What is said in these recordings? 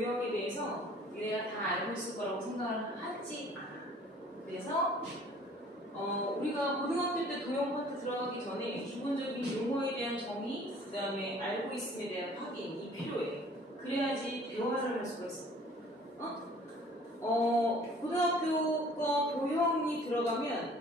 도형에 대해서 얘네가 다 알고 있을 거라고 생각을 하지 않아. 그래서 우리가 고등학교 때 도형 파트 들어가기 전에 기본적인 용어에 대한 정의, 그 다음에 알고 있음에 대한 확인이 필요해. 그래야지 대화를 할 수가 있어. 고등학교 거 도형이 들어가면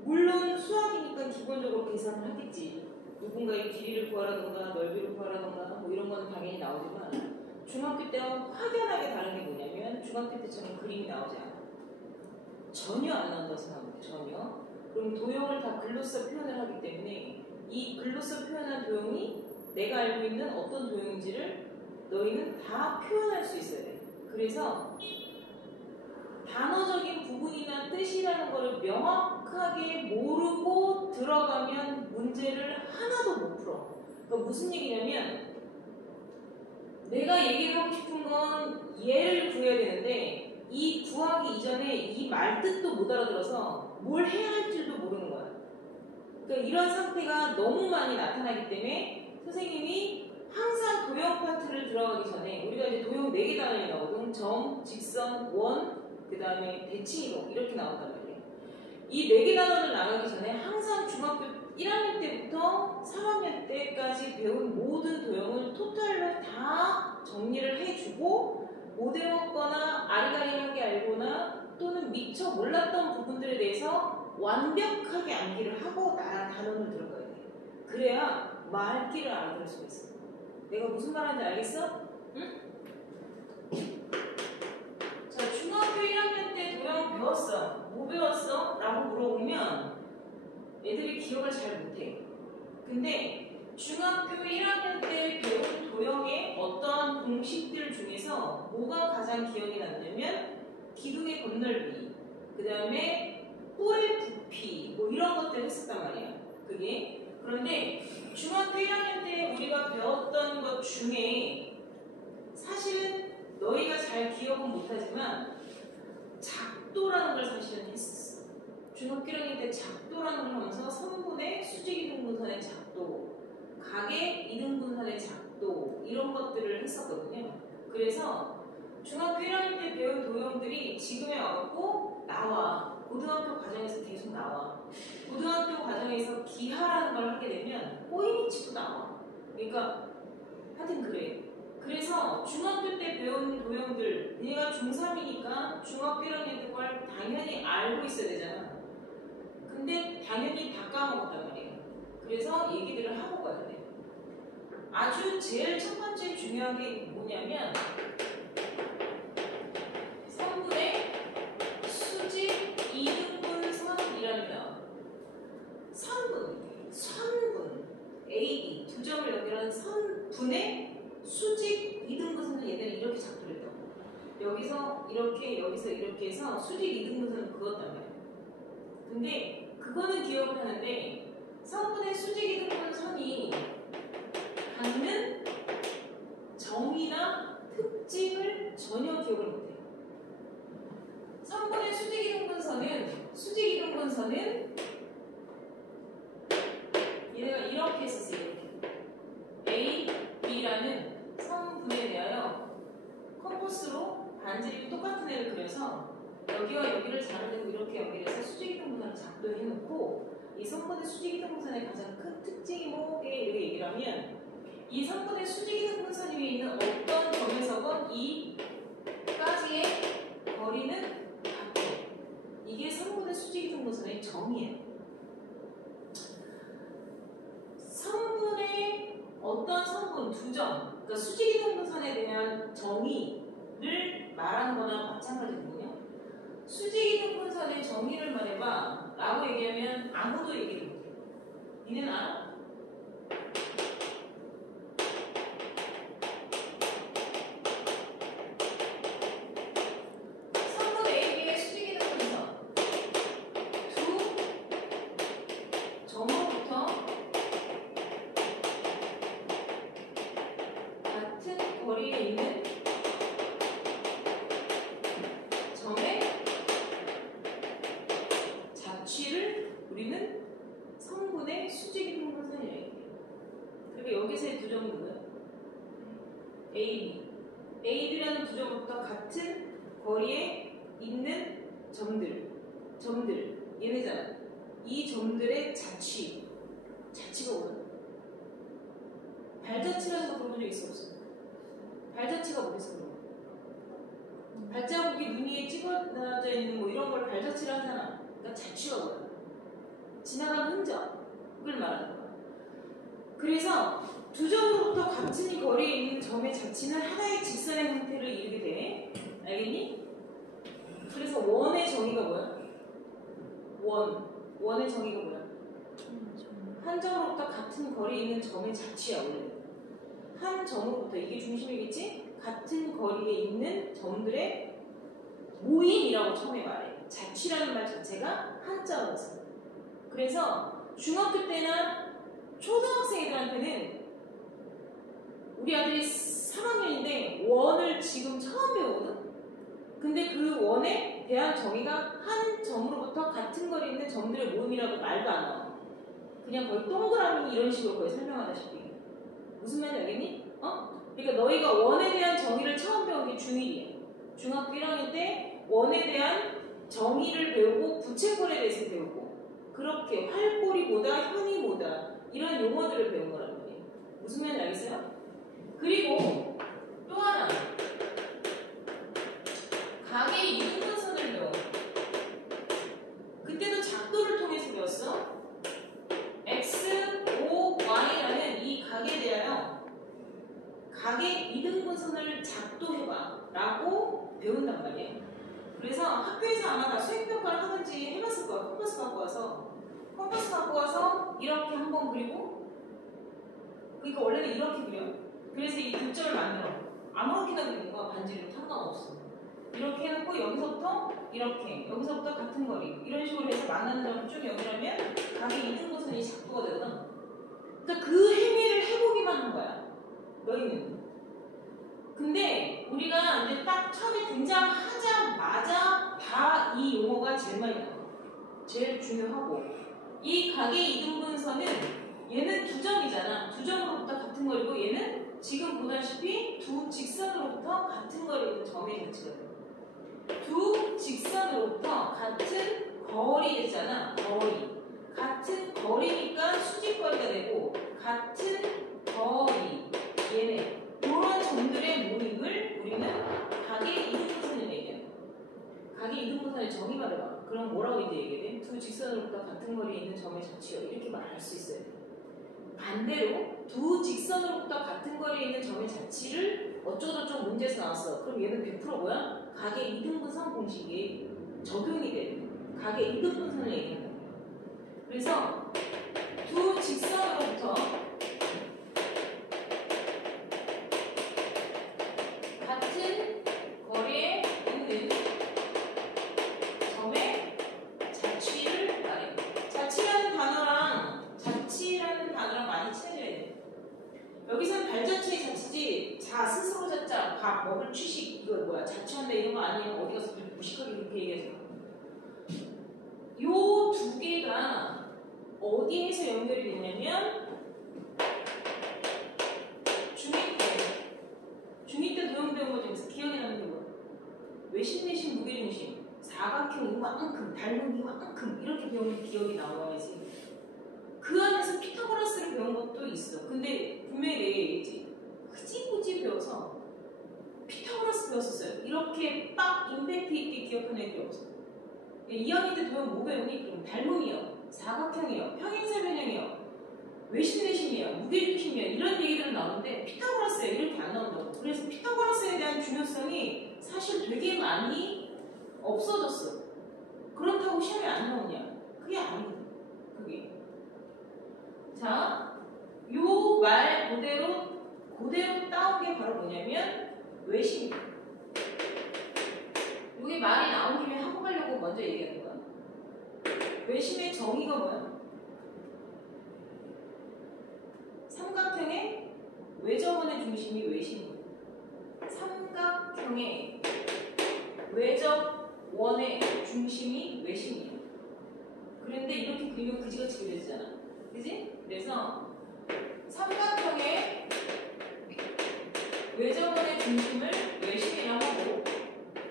물론 수학이니까 기본적으로 계산을 하겠지. 누군가의 길이를 구하라던가 넓이를 구하라던가 뭐 이런 거는 당연히 나오지만 중학교 때와 확연하게 다른 게 뭐냐면 중학교 때처럼 그림이 나오지 않아. 전혀 안 나온다고 생각합니다. 전혀. 그럼 도형을 다 글로써 표현을 하기 때문에 이 글로써 표현한 도형이 내가 알고 있는 어떤 도형인지를 너희는 다 표현할 수 있어야 돼. 그래서 단어적인 부분이나 뜻이라는 것을 명확하게 모르고 들어가면 문제를 하나도 못 풀어. 그러니까 무슨 얘기냐면 내가 얘기를 하고 싶은 건 얘를 구해야 되는데 이 구하기 이전에 이 말뜻도 못 알아들어서 뭘 해야 할지도 모르는 거야. 그러니까 이런 상태가 너무 많이 나타나기 때문에 선생님이 항상 도형 파트를 들어가기 전에 우리가 이제 도형 4개 단원이 나오거든. 점, 직선, 원, 그 다음에 대칭이동 이렇게 나온단 말이에요. 이 4개 단원을 나가기 전에 항상 중학교 1학년 때부터 3학년 때까지 배운 모든 도형을 토탈로 다 정리를 해주고 못 외웠거나 아리가리하게 알거나 또는 미처 몰랐던 부분들에 대해서 완벽하게 암기를 하고 단원을 들어가야 돼. 그래야 말귀를 알아들을 수가 있어. 내가 무슨 말하는지 알겠어? 응? 자, 중학교 1학년 때 도형 배웠어. 뭐 배웠어? 라고 물어보면 애들이 기억을 잘 못해. 근데 중학교 1학년 때 배운 도형의 어떠한 공식들 중에서 뭐가 가장 기억이 남냐면 기둥의 건널비, 그 다음에 뿔의 부피 뭐 이런 것들 했었단 말이야. 그게. 그런데 중학교 1학년 때 우리가 배웠던 것 중에 사실은 너희가 잘 기억은 못하지만 작도라는 걸 사실은 했었어. 중학교 1학년 때 작도라는 걸 하면서 선분의 수직이등분선의 작도, 각의 이등분선의 작도 이런 것들을 했었거든요. 그래서 중학교 1학년 때 배운 도형들이 지금에 와갖고 나와. 고등학교 과정에서 계속 나와. 고등학교 과정에서 기하라는 걸 하게 되면 꼬임이 치고 나와. 그러니까 하여튼 그래. 그래서 중학교 때 배운 도형들, 얘가 중3이니까 중학교 1학년 때 걸 당연히 알고 있어야 되잖아. 근데 당연히 다 까먹었단 말이에요. 그래서 얘기들을 하고 가야 돼. 아주 제일 첫 번째 중요한 게 뭐냐면 선분의 수직 이등분선이라면 선분, A, B 두 점을 연결하는 선분의 수직 이등분선은 얘네는 이렇게 작도를 했다고. 여기서 이렇게, 여기서 이렇게 해서 수직 이등분선을 그었단 말이에요. 근데 그거는 기억을 하는데 선분의 수직 이등분선이 갖는 정의나 특징을 전혀 기억을 못해요. 선분의 수직 이등분선은 얘네가 이렇게 했었어요. 이렇게. A, B라는 선분에 대하여 컴퍼스로 반지름 똑같은 애를 그려서 여기와 여기를 자르고 이렇게 연결해서 수직이등분선을 작도해놓고 이 선분의 수직이등분선의 가장 큰 특징이 뭐게 이렇게 얘기를 하면 이 선분의 수직이등분선 위에 있는 어떤 점에서건 이까지의 거리는 같아. 이게 선분의 수직이등분선의 정의예요. 선분의 어떤 선분 두 점, 그러니까 수직이등분선에 대한 정의를 말하는 거나 마찬가지거든요. 수직이등분선의 정의를 말해봐 라고 얘기하면 아무도 얘기를 못해. 니는 알아? 선분 AB의 수직이등분선 두 점으로부터 같은 거리에 있는 점의 자취를 우리는 선분의 수직이등분선이라고 얘기해요. 그러니까 여기서의 두 점은 뭐예요? A, B. A, 점들 얘네잖아. 이 점들의 자취가 뭐야? 발자취라는 거 들어본 적 있어 없어? 발자취가 뭐겠어? 발자국이 눈 위에 찍어져 있는 뭐 이런 걸 발자취라 하잖아. 그러니까 자취가 뭐야? 지나간 흔적을 말하는 거야. 그래서 두 점으로부터 같은 거리에 있는 점의 자취는 하나의 직선의 형태를 이루게 돼. 알겠니? 그래서 원의 정의가 뭐야? 원의 정의가 뭐야? 한 점으로부터 같은 거리에 있는 점의 자취야 원래. 한 점으로부터 이게 중심이겠지? 같은 거리에 있는 점들의 모임이라고 처음에 말해. 자취라는 말 자체가 한자어로 써. 그래서 중학교 때나 초등학생 애들한테는 우리 아들이 3학년인데 원을 지금 처음 배우거든? 근데 그 원에 대한 정의가 한 점으로부터 같은 거리에 있는 점들의 모임이라고 말도 안 나와. 그냥 거의 동그라미 이런 식으로 거의 설명하다시피. 무슨 말인지 알겠니? 그러니까 너희가 원에 대한 정의를 처음 배운 게 중1이야. 중학교 1학년 때 원에 대한 정의를 배우고 부채꼴에 대해서 배우고 그렇게 활꼬리보다 현이보다 이런 용어들을 배운 거란 말이에요. 무슨 말인지 알겠어요? 그리고 또 하나 각의 이등분선을 배워. 그때도 작도를 통해서 배웠어. X, O, Y라는 이 각에 대하여 각의 이등분선을 작도해봐 라고 배운단 말이에요. 그래서 학교에서 아마 다 수행평가를 하든지 해봤을 거야. 컴퍼스 갖고 와서 이렇게 한번 그리고 그러니까 원래는 이렇게 그려. 그래서 이 교점을 만들어. 아무렇게나 그리는 거야. 반지름 상관없어. 이렇게 해놓고 여기서부터 이렇게 여기서부터 같은 거리 이런 식으로 해서 만나는 점을 쭉 연결하면 각의 이등분선이 작도가 되거든. 그러니까 그 행위를 해보기만 한 거야. 너희는. 근데 우리가 이제 딱 처음에 등장하자마자 다 이 용어가 제일 많이 나와. 제일 중요하고 이 각의 이등분선은 얘는 두 점이잖아. 두 점으로부터 같은 거리고 얘는 지금 보다시피 두 직선으로부터 같은 거리에 있는 점의 자체가 돼. 두 직선으로부터 같은 거리 됐잖아. 거리. 같은 거리니까 수직거리가 되고 같은 거리. 얘네. 이런 점들의 모임을 우리는 각의 이등분선을 얘기해요. 각의 이등분선의 정의가 들어가. 그럼 뭐라고 이제 얘기해? 두 직선으로부터 같은 거리에 있는 점의 자취요. 이렇게 말할 수 있어요. 반대로 두 직선으로부터 같은 거리에 있는 점의 자취를 어쩌고저쩌고 문제에서 나왔어. 그럼 얘는 100% 뭐야? 각의 이등분선 공식이 적용이 돼. 각의 이등분선을 얘기한다. 그래서 두 직선으로부터 같은 거리에 있는 점의 자취를 말해. 자취라는 단어랑 많이 친해져야 돼. 여기서는 발자취의 자취지 자 스스로 자자 밥 먹을 취식 이거 뭐야 자취한다 이런 거 아니에요. 어디 가서 무식하게 그렇게 얘기해서 요 두 개가 어디에서 연결이 되냐면 중2 때 도형배운 거 중에서 기억에 남는 게 뭐야? 외심 내심 무게중심 사각형 이만큼 닮은 이만큼 이렇게 배우는 기억이 나와야지. 그 안에서 피타고라스를 배운 것도 있어. 근데 분명히 내가 얘기했지. 흐지부지 배워서 피타고라스 배웠었어요. 이렇게 빡 임팩트 있게 기억하는 애들이 없어. 2학년 때 도형 뭐 배우니? 그럼 닮음이요, 사각형이요, 평행사변형이요, 외심내심이요, 무게중심이요 이런 얘기들은 나오는데 피타고라스에 이렇게 안 나온다고. 그래서 피타고라스에 대한 중요성이 사실 되게 많이 없어졌어. 그렇다고 시험에 안 나오냐? 그게 아니거든. 그게. 자, 요 말 그대로 따온 게 바로 뭐냐면 외심이에요. 요게 말이 나온 김에 하고 가려고 먼저 얘기하는 거야. 외심의 정의가 뭐야? 삼각형의 외접원의 중심이 외심이에요. 삼각형의 외접원의 중심이 외심이에요. 그런데 이렇게 그리면 그지같이 그려지잖아. 그지? 그래서 삼각형의 외접원의 중심을 외심이라고 하고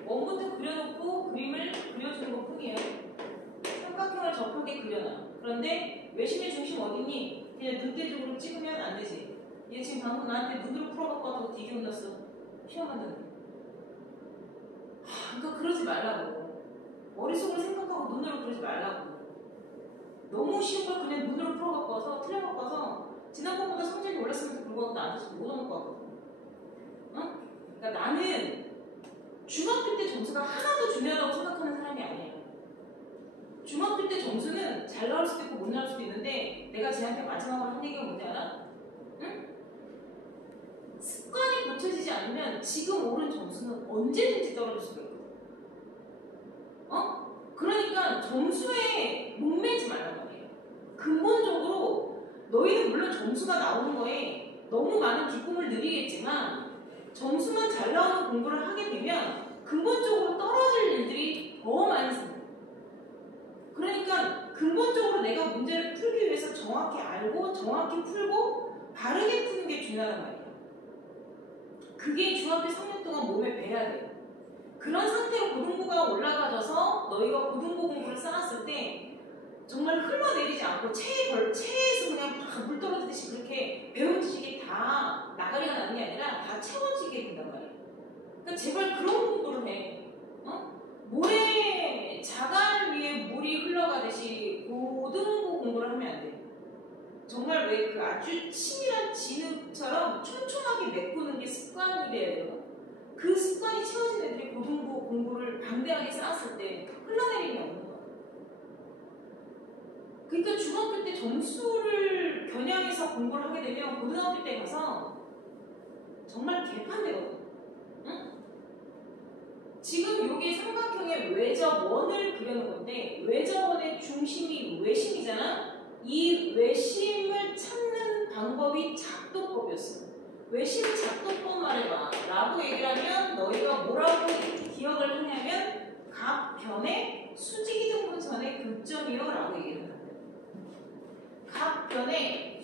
원부터 그려놓고 그림을 그려주는 것 그런데 외심의 중심 어디니? 그냥 눈대중으로 찍으면 안 되지. 얘 지금 방금 나한테 눈으로 풀어갖고 왔다고 뒤게 혼났어. 시험 한다는데. 그러니까 그러지 말라고. 머릿속으로 생각하고 눈으로 그러지 말라고. 너무 쉬운 걸 그냥 눈으로 풀어갖고 와서 틀려갖고 와서 지난번보다 성적이 올랐음에도 불구하고 나한테 못 얻을 것 같거든. 어? 그러니까 나는 중학교 때 점수가 하나도 중요하다고 생각하는 사람이 아니에요. 중학교 때 점수는 잘 나올 수도 있고 못 나올 수도 있는데 내가 쟤한테 마지막으로 한 얘기가 뭔지 알아? 응? 습관이 고쳐지지 않으면 지금 오른 점수는 언제든지 떨어질 수가 있거든. 어? 그러니까 점수에 목매지 말란 말이에요. 근본적으로 너희는 물론 점수가 나오는 거에 너무 많은 기쁨을 누리겠지만 점수만 잘 나오는 공부를 하게 되면 근본적으로 떨어질 일들이 더 많이 생겨요. 그러니까 근본적으로 내가 문제를 풀기 위해서 정확히 알고 정확히 풀고 바르게 푸는 게 중요하단 말이에요. 그게 중학교 3년 동안 몸에 배야 돼요. 그런 상태로 고등부가 올라가져서 너희가 고등부 공부를 쌓았을 때 정말 흘러내리지 않고 체에서 그냥 다 물 떨어지듯이 그렇게 배운 지식이 다 나가리가 나는 게 아니라 다 채워지게 된단 말이에요. 그러니까 제발 그런 공부를 해. 어? 모래 자갈 위에 물이 흘러가듯이 고등부 공부를 하면 안 돼. 정말 왜 그 아주 치밀한 진흙처럼 촘촘하게 메꾸는 게 습관이 돼야 돼요. 그 습관이 채워진 애들이 고등부 공부를 방대하게 쌓았을 때 흘러내림이 없는 거야. 그러니까 중학교 때 점수를 겨냥해서 공부를 하게 되면 고등학교 때 가서 정말 개판되거든. 응? 지금 여기 삼각형의 외접원을 그려놓은 건데 외접원의 중심이 외심이잖아. 이 외심을 찾는 방법이 작도법이었어. 외심 작도법 말해봐 라고 얘기를 하면 너희가 뭐라고 기억을 하냐면 각 변의 수직이등분선의 교점이요 라고 얘기를 한다. 각 변의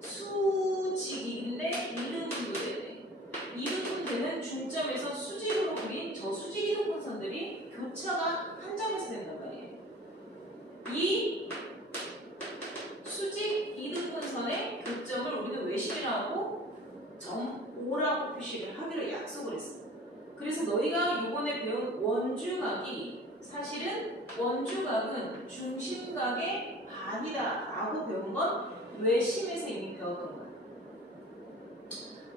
수직인데 이등분되네. 이등분되는 중점에서 수직으로 그린 저 수직이등분선들이 교차가 한 점에서 된단 말이에요. 이 수직 이등분선의 교점을 우리는 외심이라고 점 5라고 표시를 하기로 약속을 했어. 그래서 너희가 이번에 배운 원주각이 사실은 원주각은 중심각의 반이다 라고 배운 건 외심에서 이미 배웠던 거야.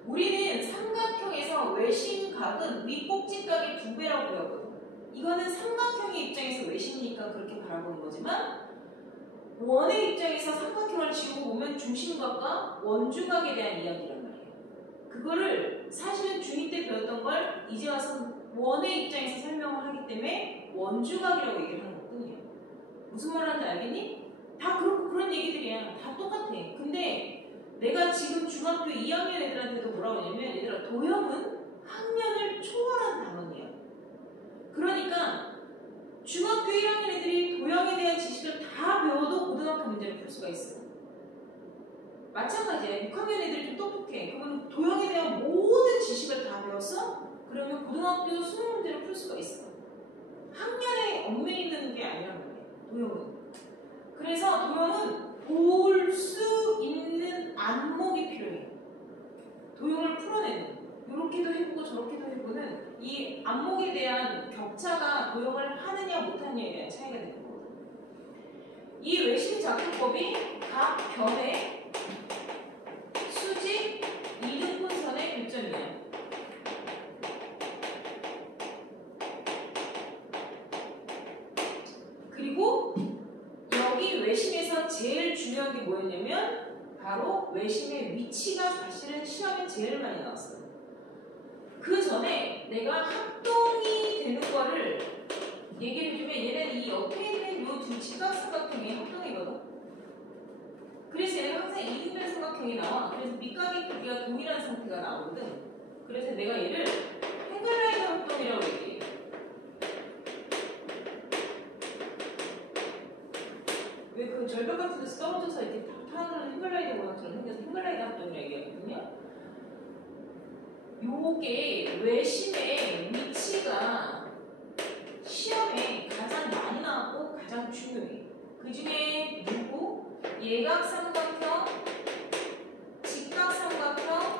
우리는 삼각형에서 외심각은 윗꼭지각의 2배라고 배웠거든. 이거는 삼각형의 입장에서 외심이니까 그렇게 바라보는 거지만 원의 입장에서 삼각형을 지우고 보면 중심각과 원주각에 대한 이야기란 말이에요. 그거를 사실은 중2 때 배웠던 걸 이제 와서 원의 입장에서 설명을 하기 때문에 원주각이라고 얘기를 하는 거거든요. 무슨 말 하는지 알겠니? 다 그런 얘기들이야. 다 똑같아. 근데 내가 지금 중학교 2학년 애들한테도 뭐라고 하냐면 얘들아 도형은 학년을 초월한 단원이야. 그러니까 중학교 1학년 애들이 도형에 대한 지식을 다 배워도 고등학교 문제를 풀 수가 있어. 마찬가지야. 6학년 애들이 좀 똑똑해. 그러면 도형에 대한 모든 지식을 다 배웠어? 그러면 고등학교 수능 문제를 풀 수가 있어. 학년에 얽매 있는 게 아니란 말이야. 도형은. 그래서 도형은 볼 수 있는 안목이 필요해. 도형을 풀어내는. 이렇게도 해보고 저렇게도 해보는 이 안목에 대한 격차가 도형을 하느냐 못하느냐에 대한 차이가 되는 거거든. 이 외심 작도법이 각 변의 수직 이등분선의 교점이에요. 그리고 여기 외심에서 제일 중요한 게 뭐였냐면 바로 외심의 위치가 사실은 시험에 제일 많이 나왔어요. 그 전에 내가 합동이 되는 거를 얘기를 해주면 얘는 이 옆에 있는 이 두 직각삼각형이 합동이거든. 그래서 얘는 항상 이등변 삼각형이 나와. 그래서 밑각의 크기가 동일한 상태가 나오거든. 그래서 내가 얘를 헨글라이드 합동이라고 얘기해. 왜 그 절벽 같은 데서 떨어져서 이렇게 타는 헨글라이드 모양처럼 생겨서 헨글라이드 합동이라고 얘기하거든요. 요게 외심의 위치가 시험에 가장 많이 나왔고 가장 중요해. 그 중에 누구? 예각삼각형, 직각삼각형,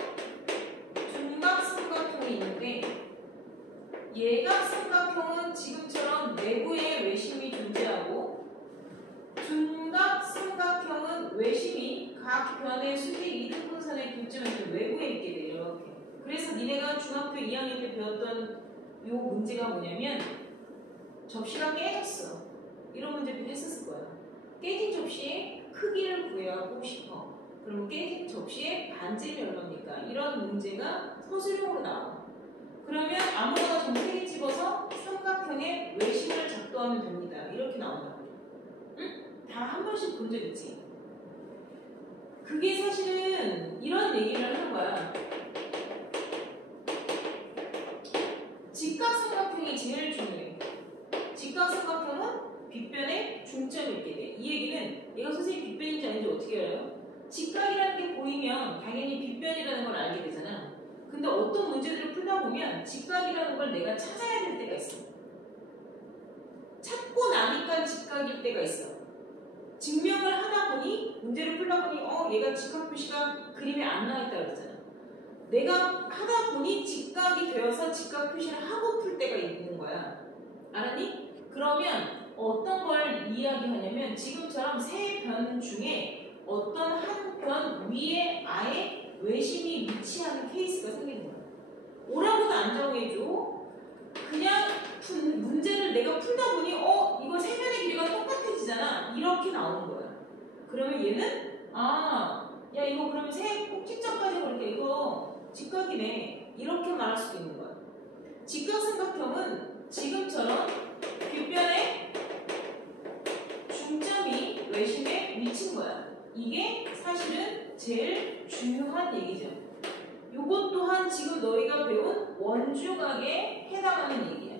둔각삼각형이 있는데 예각삼각형은 지금처럼 내부에 외심이 존재하고 둔각삼각형은 외심이 각 변의 수직 이등분선의 교점에서 외부에 있게 돼. 이렇게. 그래서 니네가 중학교 2학년 때 배웠던 요 문제가 뭐냐면 접시가 깨졌어. 이런 문제도 했었을 거야. 깨진 접시의 크기를 구하고 싶어. 그러면 깨진 접시의 반지름이 얼마입니까? 이런 문제가 서술형으로 나와. 그러면 아무거나 좀 3개 집어서 삼각형의 외심을 작도하면 됩니다. 이렇게 나온다고. 응? 다 한 번씩 본 적 있지? 그게 사실은 이런 얘기를 하는 거야. 직각삼각형이 제일 중요해. 직각삼각형은 빗변에 중점이 있게 돼. 이 얘기는 얘가 선생님 빗변인지 아닌지 어떻게 알아요? 직각이라는 게 보이면 당연히 빗변이라는 걸 알게 되잖아. 근데 어떤 문제들을 풀다 보면 직각이라는 걸 내가 찾아야 될 때가 있어. 찾고 나니까 직각일 때가 있어. 증명을 하다 보니 문제를 풀다 보니 얘가 직각 표시가 그림에 안 나와 있다 그랬잖아. 내가 하다 보니 직각이 되어서 직각 표시를 하고 풀 때가 있는 거야. 알았니? 그러면 어떤 걸 이야기하냐면 지금처럼 세 변 중에 어떤 한 변 위에 아예 외심이 위치하는 케이스가 생기는 거야. 오라고는 안 정해줘. 그냥 문제를 내가 풀다 보니 이거 세 변의 길이가 똑같아지잖아. 이렇게 나오는 거야. 그러면 얘는 야 이거 그러면 세 꼭지점까지 볼게. 이거 직각이네. 이렇게 말할 수도 있는 거야. 직각삼각형은 지금처럼 빗변의 중점이 외심에 미친 거야. 이게 사실은 제일 중요한 얘기죠. 요것 또한 지금 너희가 배운 원주각에 해당하는 얘기야.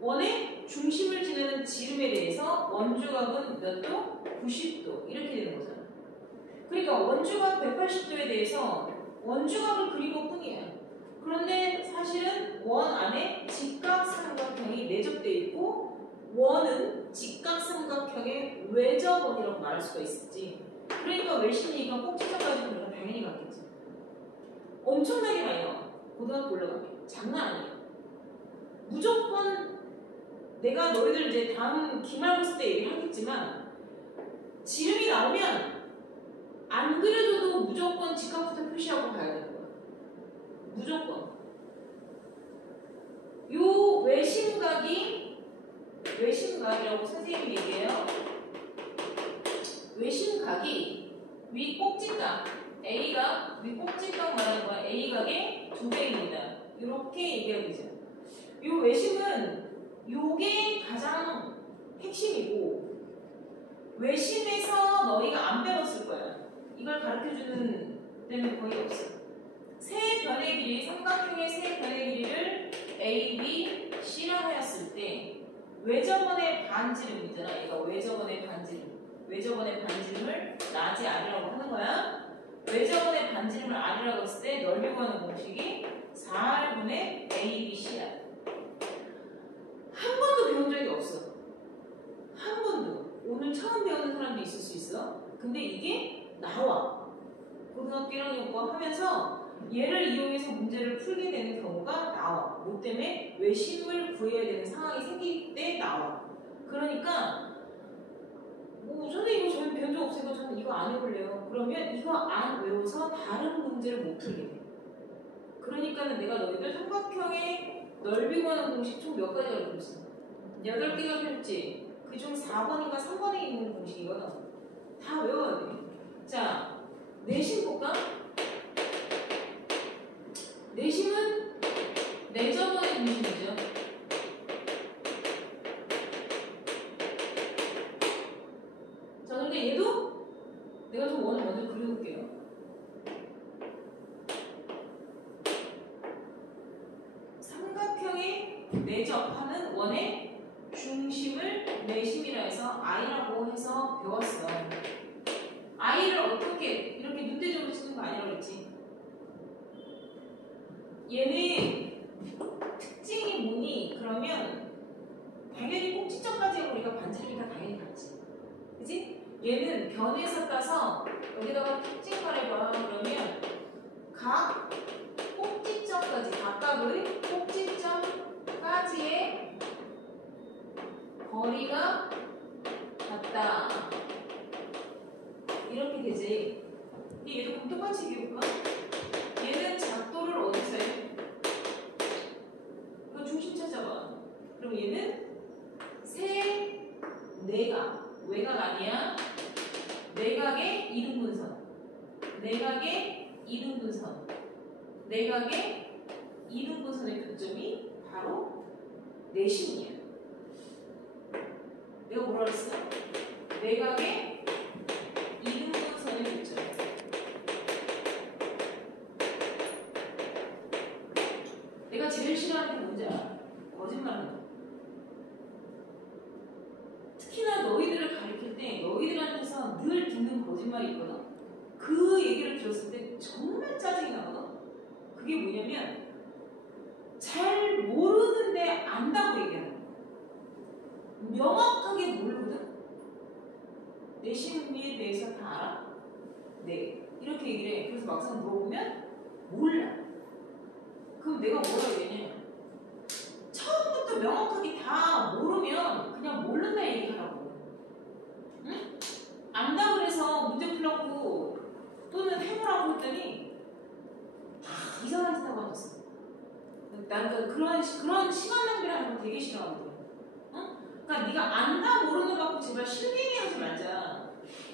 원의 중심을 지내는 지름에 대해서 원주각은 몇 도? 90도. 이렇게 되는 거잖아. 그러니까 원주각 180도에 대해서 원주각을 그린 것 뿐이야. 그런데 사실은 원 안에 직각삼각형이 내접되어 있고 원은 직각삼각형의 외접원이라고 말할 수가 있었지. 그러니까 외심이니까 꼭지점까지 우리가 당연히 갔겠지. 엄청나게 많이 나와. 고등학교 올라가면. 장난 아니야. 무조건 내가 너희들 이제 다음 기말고사 때 얘기하겠지만 지름이 나오면 안 그려줘도 무조건 직각부터 표시하고 가야 되는 거야. 무조건. 요 외심각이라고 선생님이 얘기해요. 외심각이 위 꼭지각 A가 위 꼭지각 말하는 거야. A각의 2배입니다. 이렇게 얘기하고 되죠. 요 외심은 요게 가장 핵심이고 외심에서 너희가 안 배웠을 거야. 이걸 가르쳐주는 데는 거의 없어. 세 변의 길이, 삼각형의 세 변의 길이를 A, B, C라 하였을 때 외접원의 반지름이잖아. 얘가 외접원의 반지름. 외접원의 반지름을 나지 R이라고 하는 거야. 외접원의 반지름을 R이라고 했을 때 넓이 구하는 공식이 4R분의 A, B, C야. 한 번도 배운 적이 없어. 한 번도. 오늘 처음 배우는 사람도 있을 수 있어. 근데 이게 나와. 고등학교 1학년 거 하면서 얘를 이용해서 문제를 풀게 되는 경우가 나와. 뭐 때문에 외심을 구해야 되는 상황이 생길 때 나와. 그러니까 선생님 이거 저는 배운 적 없으니까 저는 이거 안 해볼래요. 그러면 이거 안 외워서 다른 문제를 못 풀게 돼. 그러니까는 내가 너희들 삼각형의 넓이 구하는 공식 총 몇 가지 알고 있어? 8개가 배웠지? 그중 4번인가 3번에 있는 공식이거든. 다 외워야 돼. 자, 내심 볼까? 내심은 내접원의 공식이죠. 자, 근데 얘도 내가 좀 원을 먼저 그려볼게요. 삼각형에 내접하는 원의 중심을 내심이라 해서 I라고 해서 배웠어. I를 어떻게 이렇게 눈대중으로 치는 거 아니라고 그랬지? 얘는 특징이 뭐니? 그러면 당연히 꼭지점까지 우리가 반지름이가 당연히 같지. 그지? 얘는 변에서 따서 여기다가 특징 말해봐. 그러면 각 꼭지점까지, 각각의 꼭지점까지의 거리가 같다. 이렇게 되지. 근데 얘도 그럼 똑같이 얘기해볼까? 얘는 작도를 어디서 해? 그 중심 찾아봐. 그럼 얘는 내각, 외곽 아니야. 내각의 이등분선. 내각의 이등분선. 내각의 이등분선의 교점이 바로 내심이야. 내가 뭐라 그랬어? 내각의 이등분선의 교점. 내가 제일 싫어하는 게 뭔지 알아? 거짓말하는 거. 특히나 너희들을 가르칠 때 너희들한테서 늘 듣는 거짓말이 있거든. 그 얘기를 들었을 때 정말 짜증이 나거든. 그게 뭐냐면 잘 모르는데 안다고 얘기하는 거야. 명확하게 모르거든. 내 심리에 대해서 다 알아? 네. 이렇게 얘기를 해. 그래서 막상 물어보면 몰라. 그럼 내가 뭐라 얘기하냐? 처음부터 명확하게 다 모르면 그냥 모른다 얘기하라고. 응? 안다 그래서 문제 풀라고 또는 해보라고 했더니 다 이상한 짓 하고 앉았어. 난 그런 시간 낭비를 하는 거 되게 싫어하거든. 응? 그러니까 네가 안다 모르는 거 갖고 제발 실갱이 하지 말자.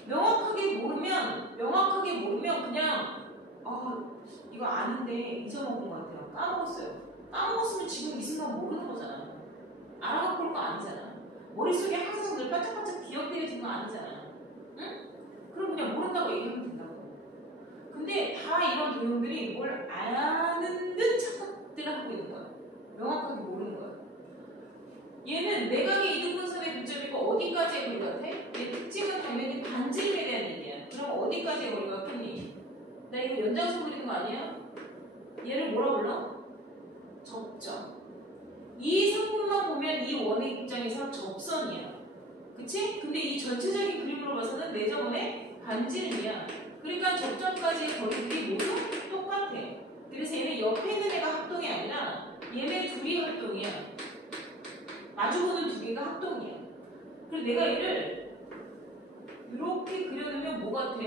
명확하게 모르면 그냥 이거 아는데 잊어먹은 것 같아요. 까먹었어요. 까먹었으면 지금 이 순간 모르는 거잖아. 알아갖고 올 거 아니잖아. 머릿속에 항상 늘 반짝반짝 기억되어진 거 아니잖아. 응? 그럼 그냥 모른다고 얘기하면 된다고. 근데 다 이런 도형들이 뭘 아는 듯 착각들을 하고 있는 거야. 명확하게 모르는 거야. 얘는 내각의 이등분선의 교점이고 어디까지의 거리가 같아? 얘 특징은 당연히 반지름에 대한 얘기야. 그럼 어디까지의 거리가 같겠니? 나 이거 연장선 그리는 거 아니야? 얘를 뭐라 불러? 접점. 이 상품만 보면 이 원의 입장에서 접선이야. 그치? 근데 이 전체적인 그림으로 봐서는 내점원의 반지름이야. 그러니까 접점까지의 거리들이 모두 똑같아. 그래서 얘는 옆에 있는 애가 합동이 아니라 얘네 둘이 합동이야. 마주보는 두 개가 합동이야. 그리고 내가 얘를 이렇게 그려놓으면 뭐 같아?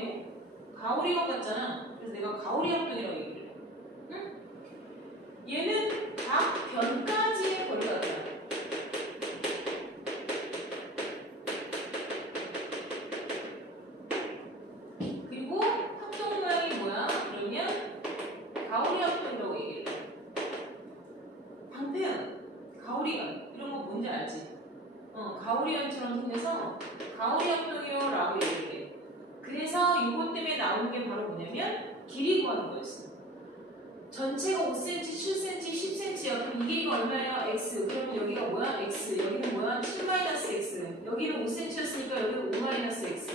가오리건 같잖아. 그래서 내가 가오리 합동이라고 얘기를 해. 응? 얘는 각 변까지의 거리가 같아. 그리고 합동 모양이 뭐야? 그러면 가오리 합동이라고 얘기를 해. 방패연, 가오리연 이런 거 뭔지 알지? 가오리연처럼 생겨서 가오리 합동이요라고 얘기를 해. 그래서 이것 때문에 나온 게 바로 뭐냐면 길이 구하는 거였어. 전체가 5cm, 7cm, 10cm야. 그럼 이게 이거 얼마예요? x. 그러면 여기가 뭐야? x. 여기는 뭐야? 7-x. 여기는 5cm였으니까 여기는 5-x.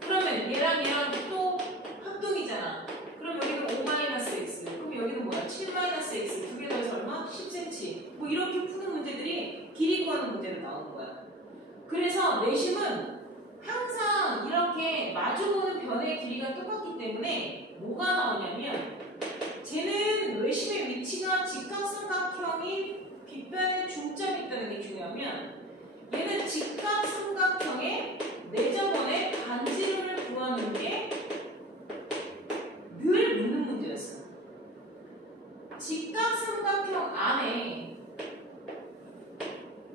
그러면 얘랑 또 합동이잖아. 그럼 여기는 5-x. 그럼 여기는 뭐야? 7-x. 두 개 더해서 얼마? 10cm. 뭐 이렇게 푸는 문제들이 길이 구하는 문제로 나오는 거야. 그래서 내심은 항상 이렇게 마주보는 변의 길이가 똑같기 때문에 뭐가 나오냐면 쟤는 외심의 위치가 직각삼각형이 빗변의 중점이 있다는 게 중요하면 얘는 직각삼각형의 내점원의 반지름을 구하는 게 늘 묻는 문제였어. 직각삼각형 안에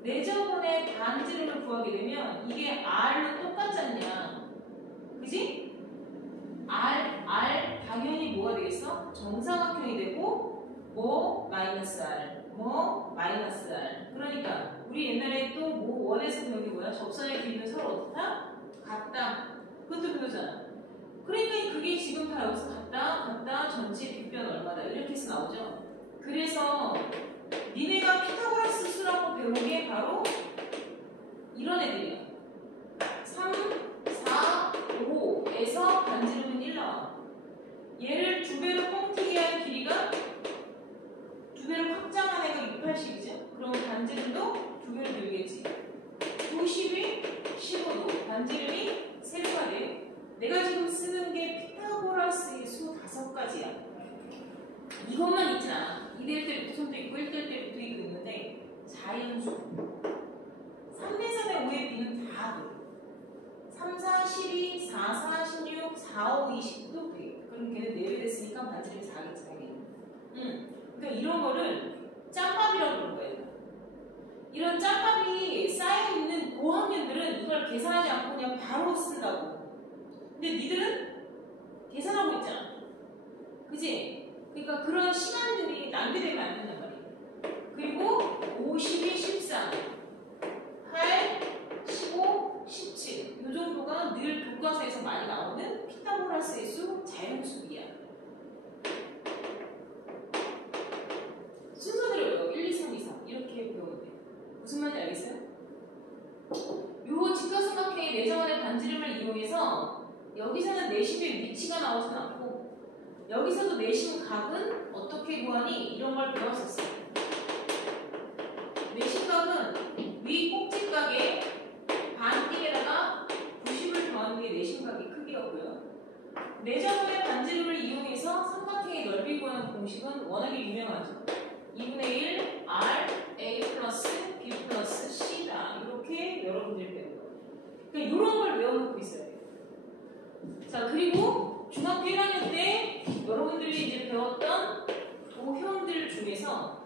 내점원의 반지름을 구하게 되면 이게 R로 똑같지 않냐? 그지? R 당연히 뭐가 되겠어? 정사각형이 되고 마이너스 R 마이너스 R. 그러니까 우리 옛날에 또 원에서 배운 게 뭐야? 접선의 길이는 서로 어떻다? 같다. 그것도 배우잖아. 그러니까 그게 지금 다 여기서 같다 전체 빗변 얼마다 이렇게 해서 나오죠. 그래서 니네가 피타고라스 수라고 배운 게 바로 이런 애들이야. 3, 4, 5에서 반지름은 1 나와. 얘를 두 배로 뻥튀기 한 길이가 두 배로 확장한 애가 680이죠? 그럼 반지름도 두 배로 늘겠지. 90이 15도, 반지름이 대칭선도 있고 1대1대 붙어 있는데 자연수 3대3의 5의 b는 다 돼. 3, 4, 12, 4, 4, 16, 4, 5, 20도 돼. 그럼 걔는 4배 됐으니까 반지름이 4겠지 당연히. 그러니까 이런 거를 짬밥이라고 그러는 거예요. 이런 짬밥이 쌓여있는 고학년들은 이걸 계산하지 않고 그냥 바로 쓴다고. 근데 니들은 계산하고 있잖아. 그지? 그러니까 그런 시간들이 낭비되면 안 된단 말이에요. 그리고 52, 13, 8, 15, 17. 이 정도가 늘 교과서에서 많이 나오는 피타고라스의 수, 자연수비야. 순서대로 1, 2, 3, 2, 3 이렇게 배우면 돼요. 무슨 말인지 알겠어요? 요 직각삼각형의 내정원의 반지름을 이용해서 여기서는 내심의 위치가 나오진 않고 여기서도 내심 각은 어떻게 구하니? 이런 걸 배웠었어요. 내심 각은 위 꼭지각에 반띵에다가 90을 더하는 게 내심각의 크기였고요. 내정원의 반지름을 이용해서 삼각형의 넓이 구하는 공식은 워낙에 유명하죠. 2분의 1 R A 플러스 B 플러스 C다. 이렇게 여러분들이 배운 거예요. 그러니까 이런 걸 외워놓고 있어야 돼요. 자, 그리고 중학교 1학년 때 여러분들이 이제 배웠던 도형들 중에서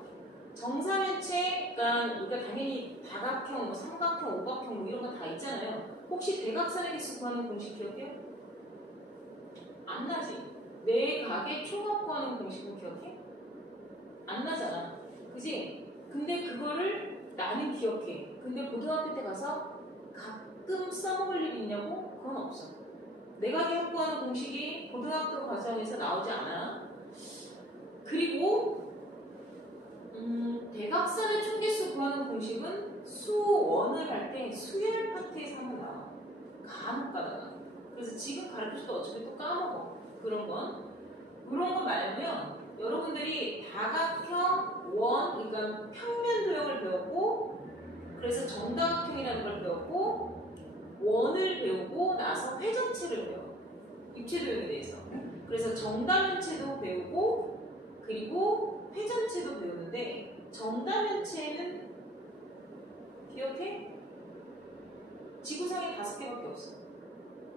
정사면체, 그러니까 당연히 다각형, 뭐 삼각형, 오각형 뭐 이런 거 다 있잖아요. 혹시 대각선의 개수 구하는 공식 기억해요? 안 나지? 네 각의 총합 구하는 공식은 기억해? 안 나잖아. 그지? 근데 그거를 나는 기억해. 근데 고등학교 때 가서 가끔 써먹을 일이 있냐고? 그건 없어. 내각의 확보하는 공식이 고등학교 과정에서 나오지 않아. 그리고 대각선의 총개수 구하는 공식은 수원을 할 때 수열 파트에서 한번 나와. 간혹 가다가. 그래서 지금 가르쳐줘도 어차피 또 까먹어. 그런 건. 그런 거 말고요. 여러분들이 다각형, 원, 그러니까 평면 도형을 배웠고, 그래서 정다각형이라는 걸 배웠고, 원을 배우고 나서 회전체를 배워. 입체 도형에 대해서. 그래서 정다면체도 배우고, 그리고 회전체도 배우는데, 정다면체는 기억해? 지구상에 5개밖에 없어.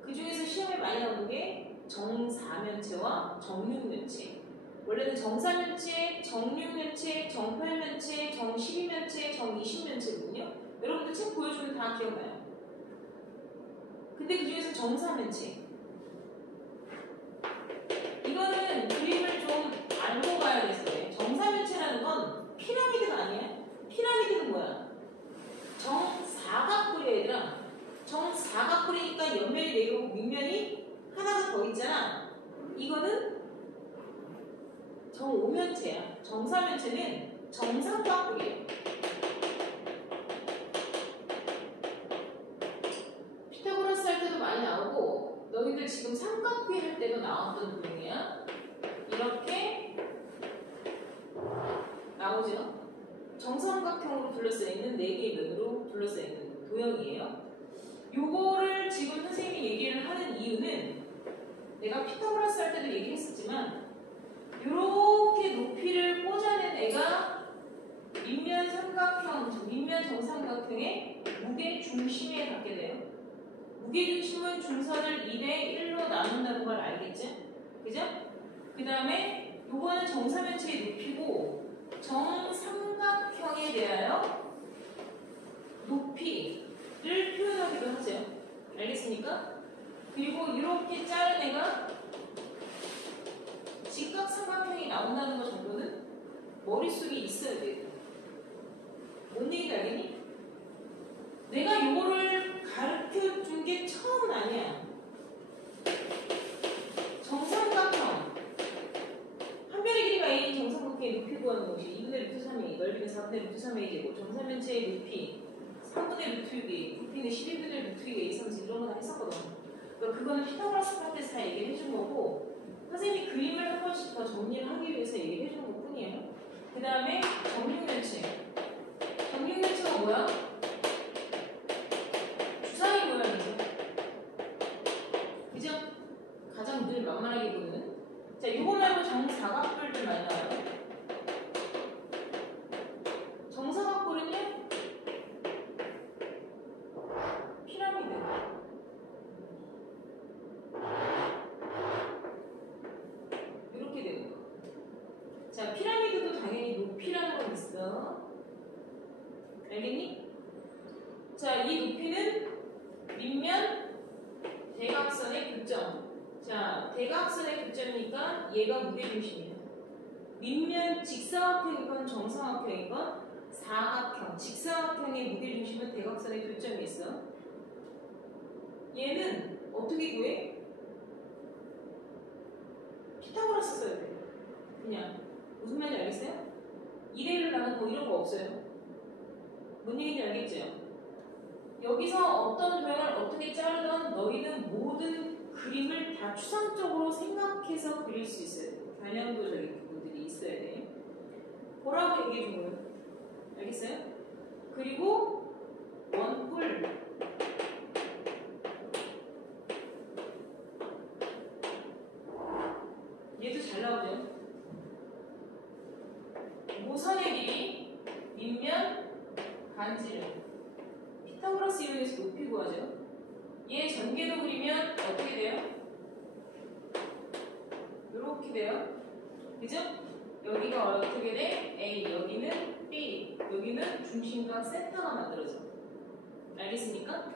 그 중에서 시험에 많이 나오는 게 정사면체와 정육면체. 원래는 정사면체, 정육면체, 정팔면체, 정십이면체, 정이십면체거든요. 여러분들 책 보여주면 다 기억나요. 근데 그 중에서 정사면체. 이거는 그림을 좀 알고 가야 돼서 그래. 정사면체라는 건 피라미드가 아니야. 피라미드는 뭐야? 정사각뿔이야 얘들아. 정사각뿔이니까 옆면이 내려오고 밑면이 하나가 더 있잖아. 이거는 정오면체야. 정사면체는 정삼각뿔이에요. 피타고라스 할 때도 많이 나오고 너희들 지금 삼각비 할 때도 나왔던 도형이야. 이렇게 나오죠. 정삼각형으로 둘러싸여 있는 4개의 면으로 둘러싸여 있는 도형이에요. 요거를 지금 선생님이 얘기를 하는 이유는 내가 피타고라스 할 때도 얘기했었지만 이렇게 높이를 꽂아낸 애가 밑면 삼각형, 밑면 정삼각형의 무게 중심에 갖게 돼요. 무게 중심은 중선을 2대 1로 나눈다는 걸 알겠지? 그죠? 그 다음에 요거는 정사면체의 높이고 정삼각형에 대하여 높이를 표현하기도 하죠. 알겠습니까? 그리고 이렇게 자른 애가 직각삼각형이 나온다는 것 정도는 머릿속에 있어야 돼요. 뭔 얘기인지 알겠니? 내가 요거를 가르쳐 준 게 처음은 아니야. 정삼각형. 한 변의 길이가 A인 정삼각형의 높이 구하는 것이 2분의 루트 3a, 넓이는 4분의 루트 3a 제곱, 정사면체의 높이 3분의 루트 6a, 부피는 12분의 루트 2a, 3, 이런 거 다 했었거든. 그러니까 그거는 피타고라스 파트에서 다 얘기를 해준 거고, 선생님이 그림을 한 번씩 더 정리를 하기 위해서 얘기를 해주는 것 뿐이에요. 그 다음에 정육면체. 정육면체가 뭐야? 주사위 모양이죠. 그죠? 가장 늘 만만하게 보는. 자, 요거 말고 정사각뿔들 많이 나와요. VP는 밑면 대각선의 교점. 자, 대각선의 교점이니까 얘가 무게중심이에요. 밑면 직사각형이건 정사각형이건 사각형, 직사각형의 무게중심은 대각선의 교점이 있어. 얘는 어떻게 구해? 피타고라스 써야 돼. 그냥 무슨 말인지 알겠어요? 2대1로 나는 뭐 이런 거 없어요. 뭔 얘기인지 알겠죠? 여기서 어떤 도형을 어떻게 자르던 너희는 모든 그림을 다 추상적으로 생각해서 그릴 수 있어야 돼. 변형도적인 부분들이 있어야 돼. 보라고 얘기해 준 거예요. 알겠어요? 그리고 원뿔 얘도 잘 나오죠? 모선의 길이 밑면 반지름 피타고라스 이론에서 높이 구하죠. 얘 전개도 그리면 어떻게 돼요? 이렇게 돼요. 그죠? 여기가 어떻게 돼? A, 여기는 B, 여기는 중심과 센터가 만들어져. 알겠습니까?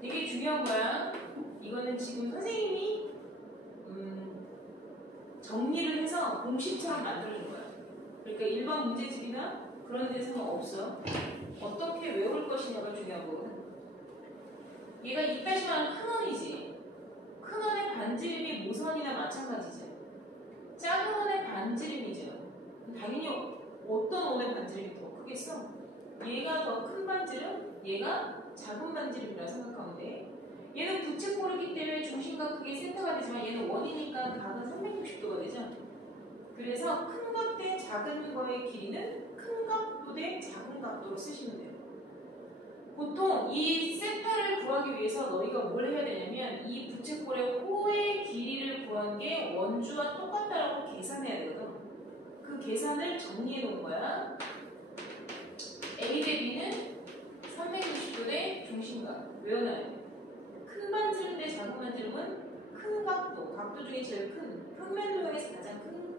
되게 중요한 거야. 이거는 지금 선생님이 정리를 해서 공식처럼 만들어준 거야. 그러니까 일반 문제집이나 그런 데서는 없어. 어떻게 외울 것이냐가 중요한 거거든. 얘가 이따시만 큰 원이지. 큰 원의 반지름이 모선이나 마찬가지죠. 작은 원의 반지름이죠. 당연히 어떤 원의 반지름이 더 크겠어? 얘가 더 큰 반지름, 얘가 작은 반지름이라 생각하면 돼. 얘는 부채꼴이기 때문에 중심과 크기 센터가 되지만 얘는 원이니까 각은 360도가 되죠. 그래서 큰 것 대 작은 거의 길이는 큰 각도 대 작은 각도로 쓰시면 돼요. 보통 이 센터를 구하기 위해서 너희가 뭘 해야 되냐면 이 부채꼴의 호의 길이를 구한 게 원주와 똑같다라고 계산해야 되거든. 그 계산을 정리해 놓은 거야. A 대 B는 360도 대 중심각. 외워놔야 돼. 큰 반지름 대 작은 반지름은 큰 각도, 각도 중에 제일 큰 평면 도형에서 가장 큰